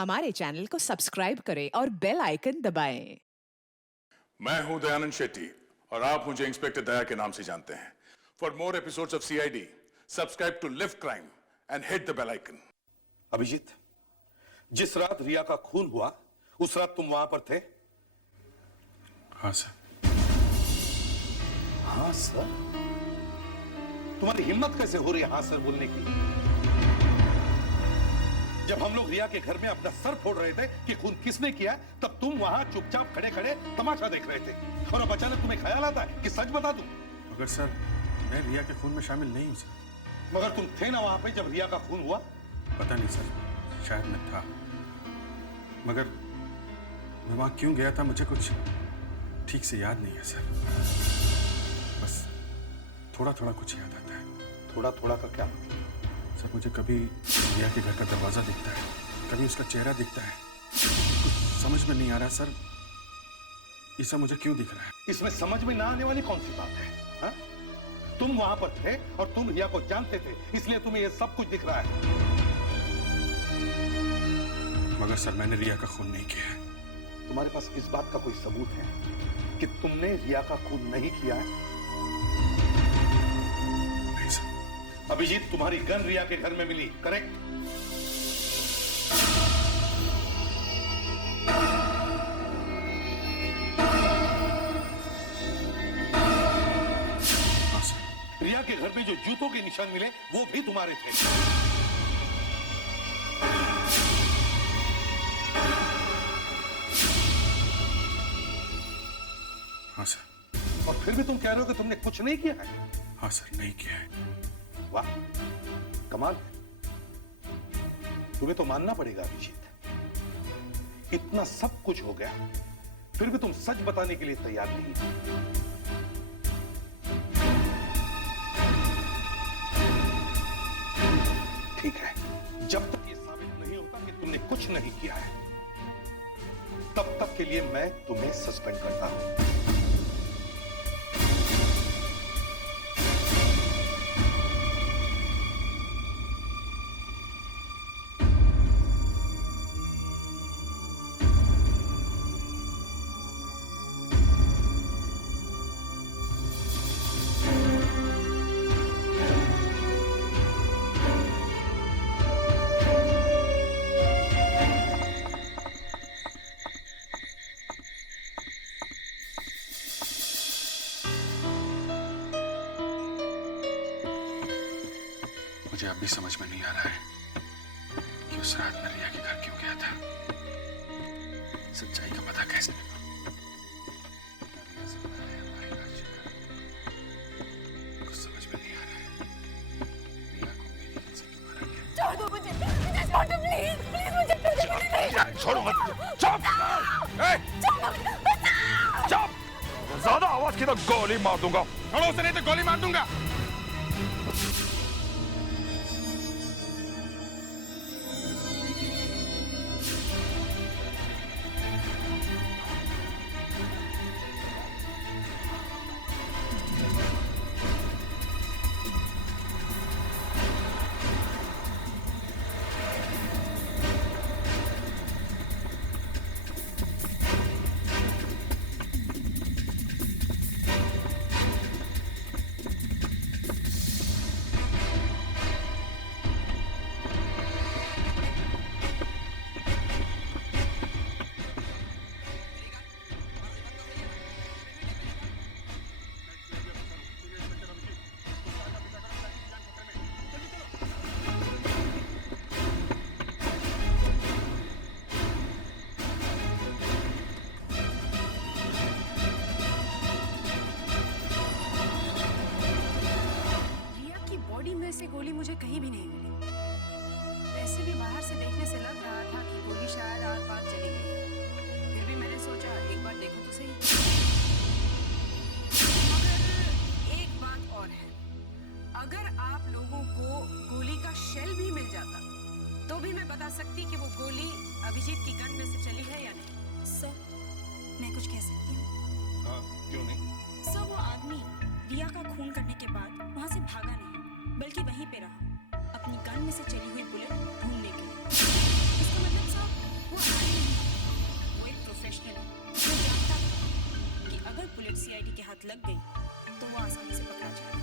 हमारे चैनल को सब्सक्राइब करें और बेल आइकन दबाएं। मैं हूं दयानंद शेट्टी और आप मुझे इंस्पेक्टर दया के नाम से जानते हैं। For more episodes of CID subscribe to lift crime and hit the bell icon. Abhijeet, जिस रात रिया का खून हुआ उस रात तुम वहां पर थे? हाँ सर। हाँ सर? तुम्हारी हिम्मत कैसे हो रही है हाँ सर बोलने की? जब हम लोग रिया के घर में अपना सर फोड़ रहे थे कि खून किसने किया, तब तुम वहां चुपचाप खड़े खड़े तमाशा देख रहे थे और अब अचानक तुम्हें ख्याल आता है कि सच बता दूं। मगर सर, मैं रिया के खून में शामिल नहीं हूं सर। मगर तुम थे ना वहां पे जब रिया का खून हुआ? पता नहीं सर, शायद मैं था, मगर मैं वहां क्यों गया था मुझे कुछ ठीक से याद नहीं है सर। बस थोड़ा थोड़ा कुछ याद आता है। थोड़ा थोड़ा का क्या? सर, मुझे कभी रिया के घर का दरवाजा दिखता है, कभी उसका चेहरा दिखता है। कुछ समझ में नहीं आ रहा सर, ये सब मुझे क्यों दिख रहा है। इसमें समझ में ना आने वाली कौन सी बात है हा? तुम वहां पर थे और तुम रिया को जानते थे, इसलिए तुम्हें यह सब कुछ दिख रहा है। मगर सर, मैंने रिया का खून नहीं किया है। तुम्हारे पास इस बात का कोई सबूत है कि तुमने रिया का खून नहीं किया है? नहीं सर। अभिजीत, तुम्हारी गन रिया के घर में मिली, करेक्ट? हाँ सर। रिया के घर में जो जूतों के निशान मिले वो भी तुम्हारे थे। हाँ सर। और फिर भी तुम कह रहे हो कि तुमने कुछ नहीं किया है? हाँ सर, नहीं किया है। वाह, कमाल है। तुम्हें तो मानना पड़ेगा अभिजीत, इतना सब कुछ हो गया फिर भी तुम सच बताने के लिए तैयार नहीं। ठीक है, जब तक ये साबित नहीं होता कि तुमने कुछ नहीं किया है, तब तक के लिए मैं तुम्हें सस्पेंड करता हूं। मुझे अब भी समझ में नहीं आ रहा है कि उस रात मैं रिया के घर क्यों गया था। सच्चाई का पता कैसे लगा? रिया से बताया हमारी बात कुछ समझ में नहीं आ रहा है। रिया को मेरी वजह से क्यों मारा गया? छोड़ दो मुझे, प्लीज प्लीज मुझे छोड़ो मत। चुप! चुप! ज्यादा आवाज की तो गोली मार दूंगा। छोड़ो उसे, नहीं तो गोली मार दूंगा। से गोली मुझे कहीं भी नहीं मिली। वैसे भी बाहर से देखने से लग रहा था कि गोली शायद आग पार चली गई। फिर भी मैंने सोचा एक बार देखो तो सही। मगर एक बात और है, अगर आप लोगों को गोली का शेल भी मिल जाता तो भी मैं बता सकती कि वो गोली अभिजीत की गन में से चली है या नहीं। सर, मैं कुछ कह सकती हूँ? हाँ, क्यों नहीं? सर, वो आदमी रिया का खून करने के बाद वहाँ से भागा नहीं, बल्कि वहीं पे रहा, अपनी गन में से चली हुई बुलेट ढूंढने के लिए। इसका मतलब साहब सीआईडी के हाथ लग गई तो वो आसानी से पकड़ा जाएगा।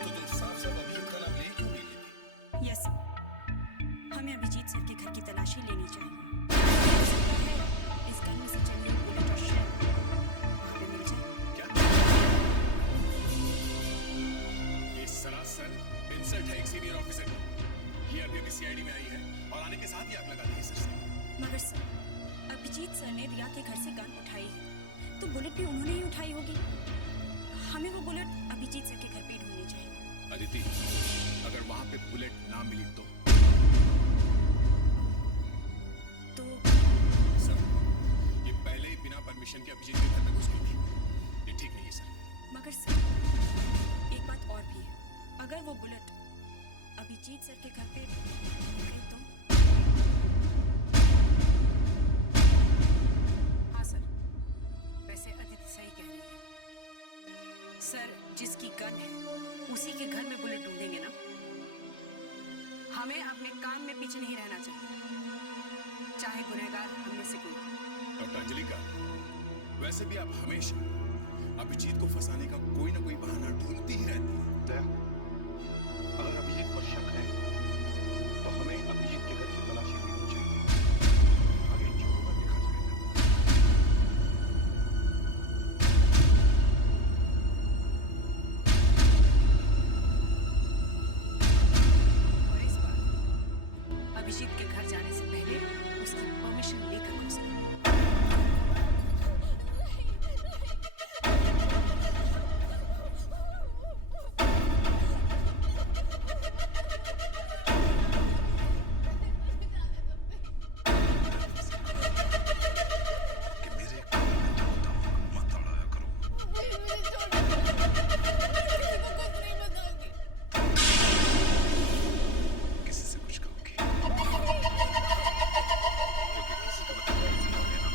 तो तुम साफ साफ अभिजीत का नाम ले क्यों नहीं लेती? यस सर, हमें अभिजीत सर के घर की तलाशी लेनी चाहिए। हो सकता है इस गन में से चली हुई बुलेट और शेल वहाँ पे मिल जाए। क्या? ये सरासर इंसल्ट है एक सीनियर ऑफिसर को। ये अभी अभी सीआईडी में आई है और आने के साथ ही आग लगा दी है सर से। मगर सर, अभिजीत सर ने रिया के घर से गन उठाई है तो बुलेट भी उन्होंने ही उठाई होगी। हमें वो बुलेट अभिजीत सर के घर पे ढूंढनी चाहिए। अदिति, अगर वहां पे बुलेट ना मिली तो सर, ये पहले ही बिना परमिशन के अभिजीत के घर में घुस गई थी। ये ठीक नहीं है सर। मगर सर, एक बात और भी है, अगर वो बुलेट अभिजीत सर के घर पे मिल गई तो? हाँ सर, वैसे अदिति सही कह रही है। सर, जिसकी गन है उसी के घर में बुलेट ढूंढेंगे ना। हमें अपने काम में पीछे नहीं रहना चाहिए, चाहे गुनहगार हम में से कोई। डॉक्टर अंजलि का, वैसे भी आप हमेशा अभिजीत को फंसाने का कोई ना कोई बहाना ढूंढती ही रहती है। दया, अगर अभिजीत पर शक है तो हमें अभिजीत के घर की तलाशी लेनी चाहिए। आगे जो होगा देखा जाएगा। और इस बार अभिजीत के घर जाने से पहले उसकी परमिशन लेकर घुसना। कि मेरे काम में तो होता हूँ, मत अड़ाया करो। किसी से कुछ कहोगी? क्योंकि किसी को बताना बहुत जरूरी है।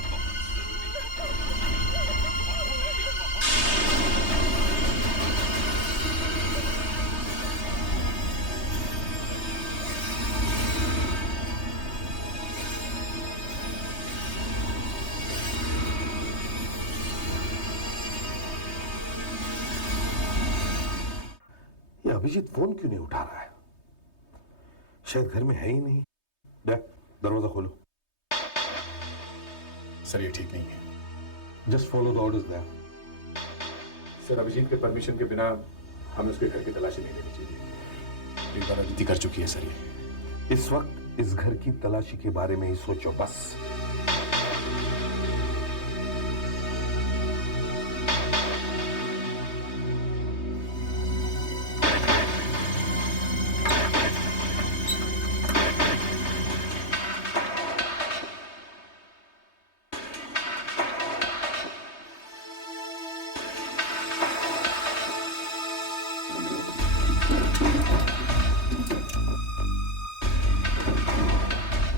ये अभिजीत फोन क्यों नहीं उठा रहा है? शायद घर में है ही नहीं। दरवाजा खोलो। सर, ये ठीक नहीं है। Just follow the orders there. Sir, Abhijeet के परमिशन के बिना हमें उसके घर की तलाशी नहीं लेनी चाहिए। एक बार अदिति कर चुकी है सर ये। इस वक्त इस घर की तलाशी के बारे में ही सोचो बस।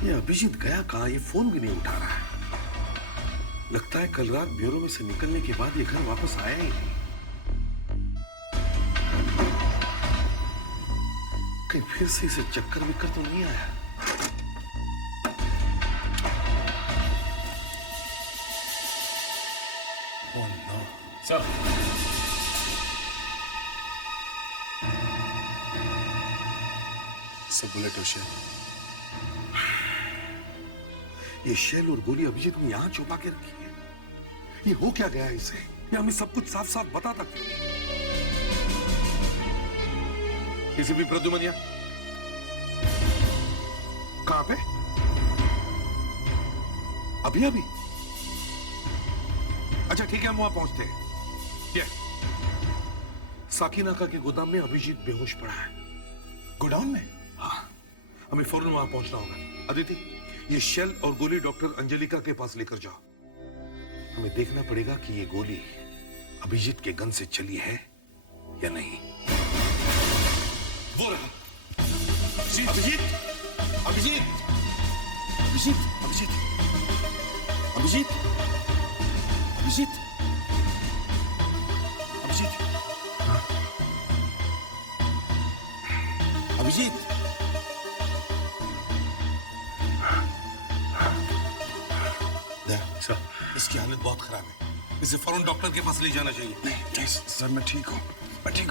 ये अभिजीत गया कहाँ? ये फोन भी नहीं उठा रहा है। लगता है कल रात ब्यूरो में से निकलने के बाद ये घर वापस आया ही नहीं। कहीं फिर से इसे चक्कर विक्कर तो नहीं आया? Oh no. सर, बुलेट और शेल। ये शेल और गोली अभिजीत ने यहां छुपा के रखी है। ये हो क्या गया इसे? ये हमें सब कुछ साफ साफ बताता क्यों नहीं? किसी भी प्रद्युमनिया कहां पे? अभी अभी? अच्छा ठीक है, हम वहां पहुंचते हैं। साकिनाका के गोदाम में अभिजीत बेहोश पड़ा है। गोडाउन में? हाँ, हमें फौरन वहां पहुंचना होगा। अदिति, ये शेल और गोली डॉक्टर अंजलिका के पास लेकर जाओ। हमें देखना पड़ेगा कि ये गोली अभिजीत के गन से चली है या नहीं। वो रहा। अभिजीत, अभिजीत, अभिजीत, अभिजीत, अभिजीत, अभिजीत, अभिजीत, अभिजीत, अभिजीत। सर, इसकी हालत बहुत खराब है। इसे फौरन डॉक्टर के पास ले जाना चाहिए। नहीं सर, मैं ठीक हूँ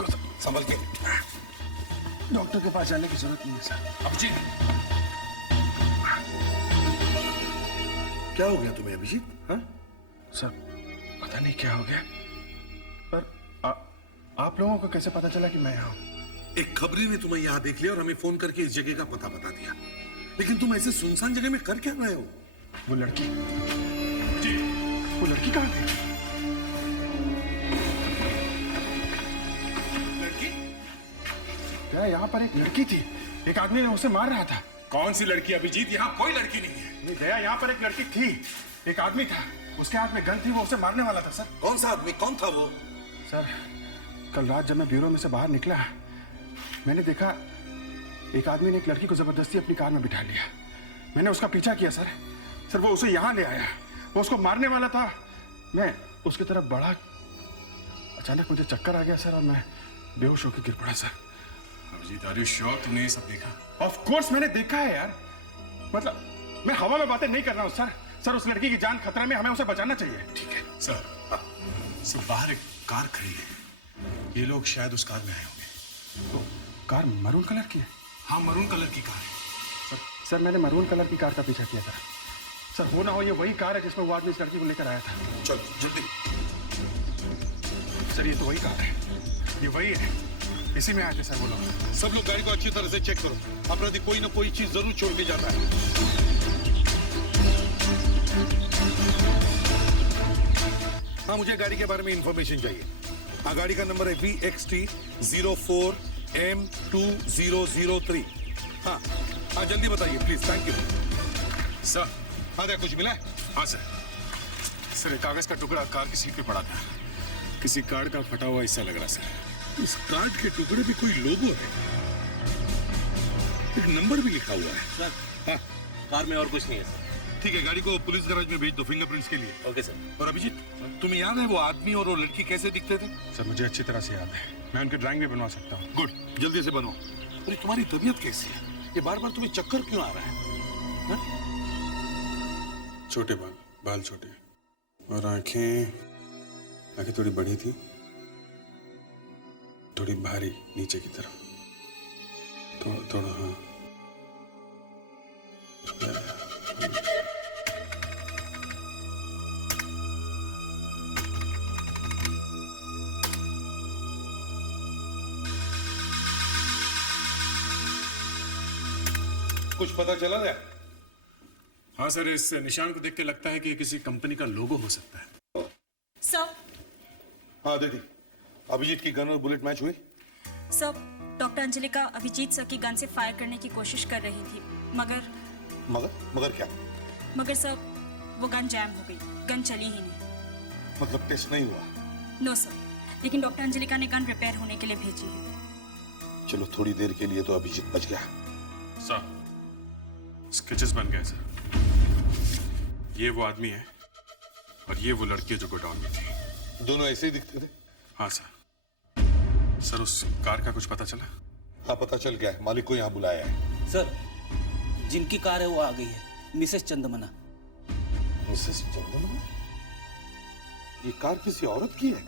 सर। संभल के। डॉक्टर के पास जाने की जरूरत नहीं है सर। अभिजीत, क्या हो गया तुम्हें अभिजीत? हाँ? सर पता नहीं क्या हो गया, पर आप लोगों को कैसे पता चला कि मैं यहाँ हूँ? एक खबरी ने तुम्हें यहाँ देख लिया और हमें फोन करके इस जगह का पता बता दिया। लेकिन तुम ऐसे सुनसान जगह में कर क्या रहे हो? वो लड़की कहाँ गई? लड़की? क्या यहाँ पर एक लड़की थी? एक आदमी ने उसे मार रहा था। कौन सी लड़की अभिजीत? यहाँ कोई लड़की नहीं है। नहीं दया, यहाँ पर एक लड़की थी, एक आदमी था, उसके हाथ में गन थी, वो उसे मारने वाला था सर। कौन सा आदमी? कौन था वो? सर कल रात जब मैं ब्यूरो में से बाहर निकला, मैंने देखा एक आदमी ने एक लड़की को जबरदस्ती अपनी कार में बिठा लिया। मैंने उसका पीछा किया सर। वो उसे यहाँ ले आया, वो उसको मारने वाला था। मैं उसकी तरफ बढ़ा, अचानक मुझे चक्कर आ गया सर और मैं बेहोश होकर गिर पड़ा sir. Abhijeet, are you sure तुमने ये सब देखा? ऑफ कोर्स मैंने देखा है यार, मतलब मैं हवा में बातें नहीं कर रहा हूँ सर। उस लड़की की जान खतरा में, हमें उसे बचाना चाहिए। ठीक है सर, बाहर एक कार खड़ी है, ये लोग शायद उस कार में आए होंगे। तो कार मरून कलर की है? हाँ, मरून कलर की कार है। सर मैंने मरून कलर की कार का पीछा किया था सर। वो ना हो ये वही कार है जिसमें वो आदमी इस लड़की को लेकर आया था। चलो जल्दी। सर ये तो वही कार है, ये वही है, इसी में आए थे सर वो लोग। सब लोग गाड़ी को अच्छी तरह से चेक करो। अपराधी कोई ना कोई चीज जरूर छोड़ के जाता है। हाँ, मुझे गाड़ी के बारे में इंफॉर्मेशन चाहिए। हाँ, गाड़ी का नंबर है VXT 04M2003। हाँ हाँ, जल्दी बताइए प्लीज। Thank you sir. हाँ, क्या कुछ मिला है? हाँ सर, एक कागज का टुकड़ा कार की सीट पे पड़ा था, किसी कार्ड का फटा हुआ हिस्सा लग रहा सर। इस कार्ड के टुकड़े पे कोई लोगो है, एक नंबर भी लिखा हुआ है। सर, हाँ, कार में और कुछ नहीं है सर। ठीक है, गाड़ी को पुलिस गैराज में भेज दो फिंगरप्रिंट्स के लिए। Okay sir. और अभिजीत, तुम्हें याद है वो आदमी और वो लड़की कैसे दिखते थे? सर मुझे अच्छी तरह से याद है, मैं उनकी ड्राइंग भी बनवा सकता हूँ। गुड, जल्दी से बनो। अरे तुम्हारी तबीयत कैसी है? ये बार बार तुम्हें चक्कर क्यों आ रहा है? छोटे बाल छोटे, और आंखें थोड़ी बड़ी थी, थोड़ी भारी नीचे की तरफ, तो थोड़ा हाँ। कुछ पता चला है? हाँ सर, इस निशान को देख के लगता है कि ये किसी कंपनी का लोगो हो सकता है। सर, हाँ दीदी, अभिजीत की गन और बुलेट मैच हुई? Sir doctor Anjalika Abhijeet sir की गन से फायर करने की कोशिश कर रही थी, मगर क्या? मगर सर वो गन जैम हो गई, गन चली ही नहीं। मतलब टेस्ट नहीं हुआ? नो सर, लेकिन डॉक्टर अंजलिका ने गन रिपेयर होने के लिए भेजी है। चलो, थोड़ी देर के लिए तो अभिजीत बच गया। सर स्केचेस बन गए सर। ये वो आदमी है और ये वो लड़की है जो गोडाउन में थी। दोनों ऐसे ही दिखते थे? हाँ सर, उस कार का कुछ पता चला? हाँ, पता चल गया है, मालिक को यहाँ बुलाया है। सर, जिनकी कार है वो आ गई है, मिसेस चंदमना। मिसेस चंदमना? ये कार किसी औरत की है?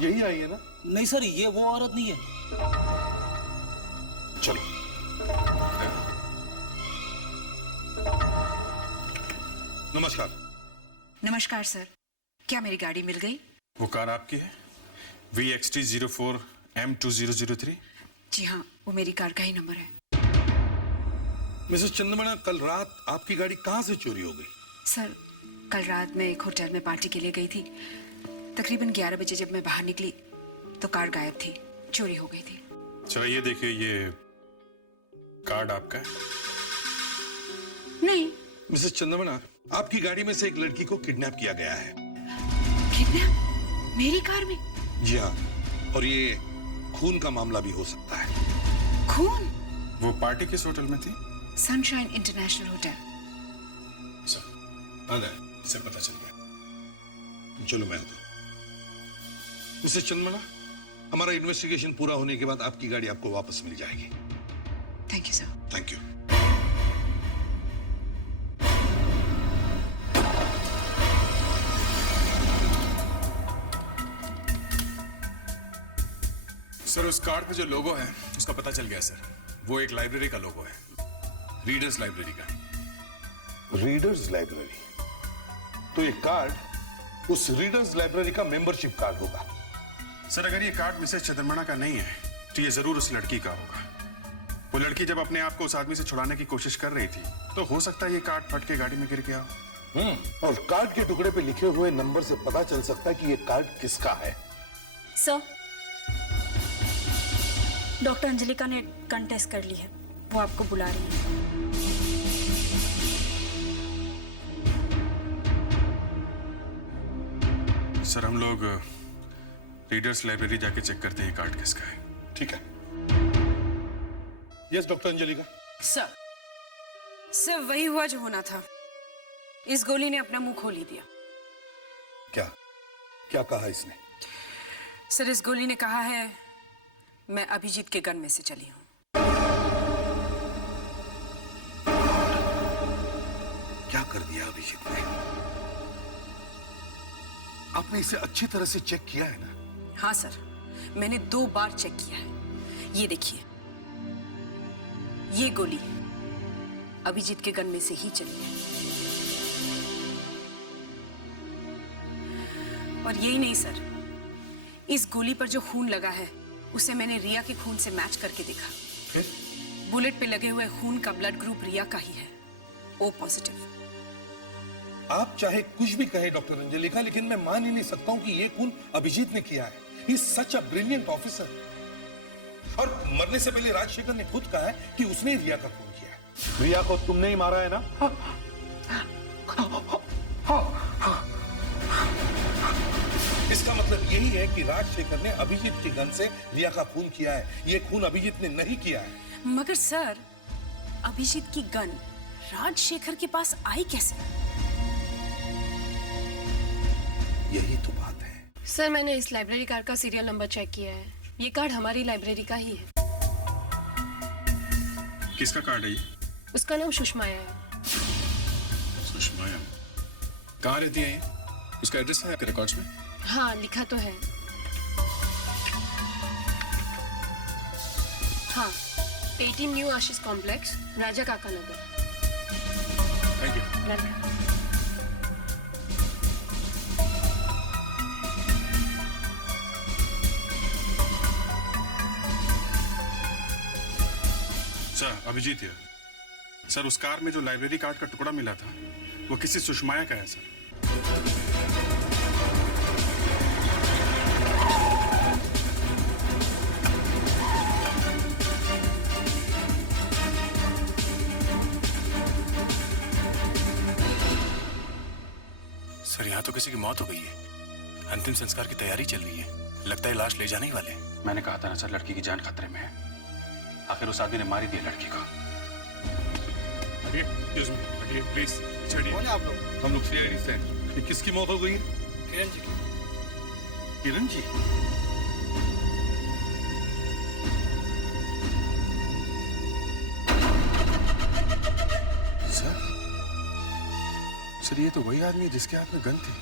यही आई है ना? नहीं सर, ये वो औरत नहीं है। चलो। नमस्कार। नमस्कार सर, क्या मेरी गाड़ी मिल गई? वो कार आपकी है? VXT 04M2003? जी हाँ, वो मेरी कार का ही नंबर है। मिसेस चंदमना, कल रात आपकी गाड़ी कहाँ से चोरी हो गई? सर, कल रात मैं एक होटल में पार्टी के लिए गई थी। तकरीबन 11 बजे जब मैं बाहर निकली तो कार गायब थी, चोरी हो गई थी। चलो ये देखिए, ये कार्ड आपका है? नहीं। मिसेस चंदमना, आपकी गाड़ी में से एक लड़की को किडनैप किया गया है। किडनैप? मेरी कार में? जी हाँ, और ये खून का मामला भी हो सकता है। खून? वो पार्टी किस होटल में थी? Sunshine international hotel. सर, इसे पता चल गया। चलो मैं आता हूं। मिसेस चंदमना, हमारा इन्वेस्टिगेशन पूरा होने के बाद आपकी गाड़ी आपको वापस मिल जाएगी। Thank you sir. Thank you. Sir उस कार्ड पे जो लोगो है उसका पता चल गया सर। वो एक लाइब्रेरी का लोगो है, रीडर्स लाइब्रेरी का। Readers library? तो ये कार्ड उस रीडर्स लाइब्रेरी का मेंबरशिप कार्ड होगा। सर अगर ये कार्ड मिसेस चंद्रमणा का नहीं है तो ये जरूर उस लड़की का होगा। वो लड़की जब अपने आप को उस आदमी से छुड़ाने की कोशिश कर रही थी तो हो सकता है ये कार्ड फट के गाड़ी में गिर गया हो। और कार्ड के टुकड़े पे लिखे हुए नंबर से पता चल सकता है कि ये कार्ड किसका है। सर, डॉक्टर अंजलिका ने गन टेस्ट कर ली है, वो आपको बुला रही है। सर हम लोग रीडर्स लाइब्रेरी जाके चेक करते हैं कार्ड किसका है। ठीक है। Yes doctor Anjalika. सर वही हुआ जो होना था। इस गोली ने अपना मुंह खोल ही दिया। क्या क्या कहा इसने? सर इस गोली ने कहा है मैं अभिजीत के गन में से चली हूं। क्या कर दिया अभिजीत ने? आपने इसे अच्छी तरह से चेक किया है ना? हाँ सर, मैंने 2 बार चेक किया है। ये देखिए, ये गोली अभिजीत के गन में से ही चली है। और यही नहीं सर, इस गोली पर जो खून लगा है उसे मैंने रिया के खून से मैच करके देखा। फिर? बुलेट पे लगे हुए खून का ब्लड ग्रुप रिया का ही है, O पॉजिटिव। आप चाहे कुछ भी कहे डॉक्टर अंजलिका, लेकिन मैं मान ही नहीं सकता हूं कि ये खून अभिजीत ने किया है। He is such a brilliant officer. और मरने से पहले राजशेखर ने खुद कहा है कि उसने रिया का खून किया है। रिया को तुमने ही मारा है ना? इसका मतलब यही है कि राजशेखर ने अभिजीत की गन से रिया का खून किया है। ये खून अभिजीत ने नहीं किया है। मगर सर, अभिजीत की गन राजशेखर के पास आई कैसे? यही तो बात है। सर मैंने इस लाइब्रेरी कार्ड का सीरियल नंबर चेक किया है। ये कार्ड हमारी लाइब्रेरी का ही है। किसका कार्ड है ये? उसका नाम सुषमाया है। सुषमाया? कहाँ रहती है ये? उसका एड्रेस है आपके रिकॉर्ड्स में? हाँ लिखा तो है। हाँ, 18 new Ashish complex, Raja Kaka Nagar. Thank you. Welcome. Sir Abhijit है। सर उस कार में जो लाइब्रेरी कार्ड का टुकड़ा मिला था वो किसी सुषमाया का है सर। सर यहाँ तो किसी की मौत हो गई है। अंतिम संस्कार की तैयारी चल रही है। लगता है लाश ले जाने ही वाले हैं। मैंने कहा था ना सर, लड़की की जान खतरे में है। आखिर उस आदमी ने मारी दी लड़की को। प्लीज चढ़िए। कौन है आप लोग? हम लोग सीआईडी से हैं। ये किसकी मौत हो गई है? किरण जी की। किरण जी? सर ये तो वही आदमी है जिसके हाथ में गन थी,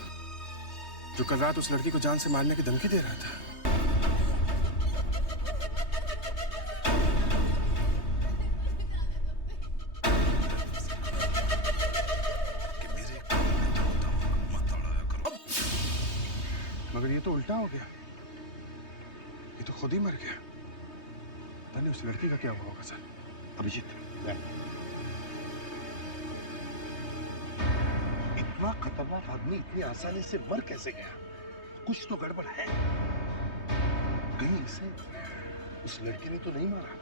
जो कल रात उस लड़की को जान से मारने की धमकी दे रहा था। मगर ये तो उल्टा हो गया। ये तो खुद ही मर गया। पता नहीं उस लड़की का क्या हुआ होगा सर। अभिजीत, इतना खतरनाक आदमी इतनी आसानी से मर कैसे गया? कुछ तो गड़बड़ है। कहीं इसे उस लड़की ने तो नहीं मारा?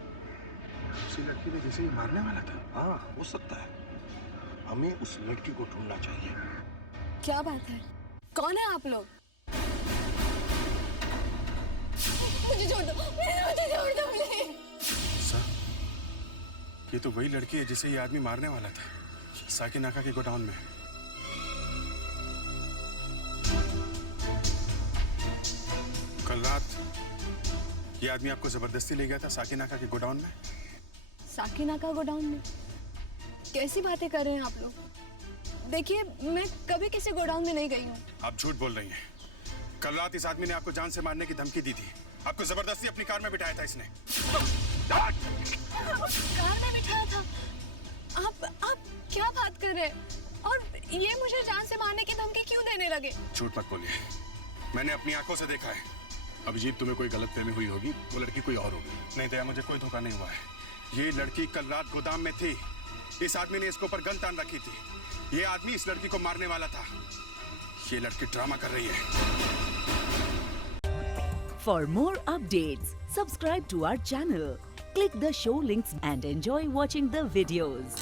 उसी लड़की ने जैसे ही मारने वाला था। हाँ, हो सकता है। हमें उस लड़की को ढूंढना चाहिए। क्या बात है? कौन है आप लोग? मुझे छोड़ दो, मुझे छोड़ दो प्लीज। सर ये तो वही लड़की है जिसे ये आदमी मारने वाला था, साकिनाका के गोडाउन में। कल रात ये आदमी आपको जबरदस्ती ले गया था साकिनाका के गोडाउन में। साकिनाका गोडाउन में? कैसी बातें कर रहे हैं आप लोग? देखिए मैं कभी किसी गोडाउन में नहीं गई हूँ। आप झूठ बोल रही हैं। कल रात इस आदमी ने आपको जान से मारने की धमकी दी थी आपको जबरदस्ती अपनी कार में बिठाया था इसने। कार में बिठाया था? आप क्या बात कर रहे हैं? और ये मुझे जान से मारने की धमकी क्यों देने लगे? झूठ मत बोलिए, मैंने अपनी आंखों से देखा है। अभिजीत, तुम्हें कोई गलतफहमी हुई होगी, वो लड़की कोई और होगी। नहीं दया, मुझे कोई धोखा नहीं हुआ है। ये लड़की कल रात गोदाम में थी। इस आदमी ने इसके ऊपर गन तान रखी थी। ये आदमी इस लड़की को मारने वाला था। ये लड़की ड्रामा कर रही है। For more updates, subscribe to our channel, click the show links and enjoy watching the videos.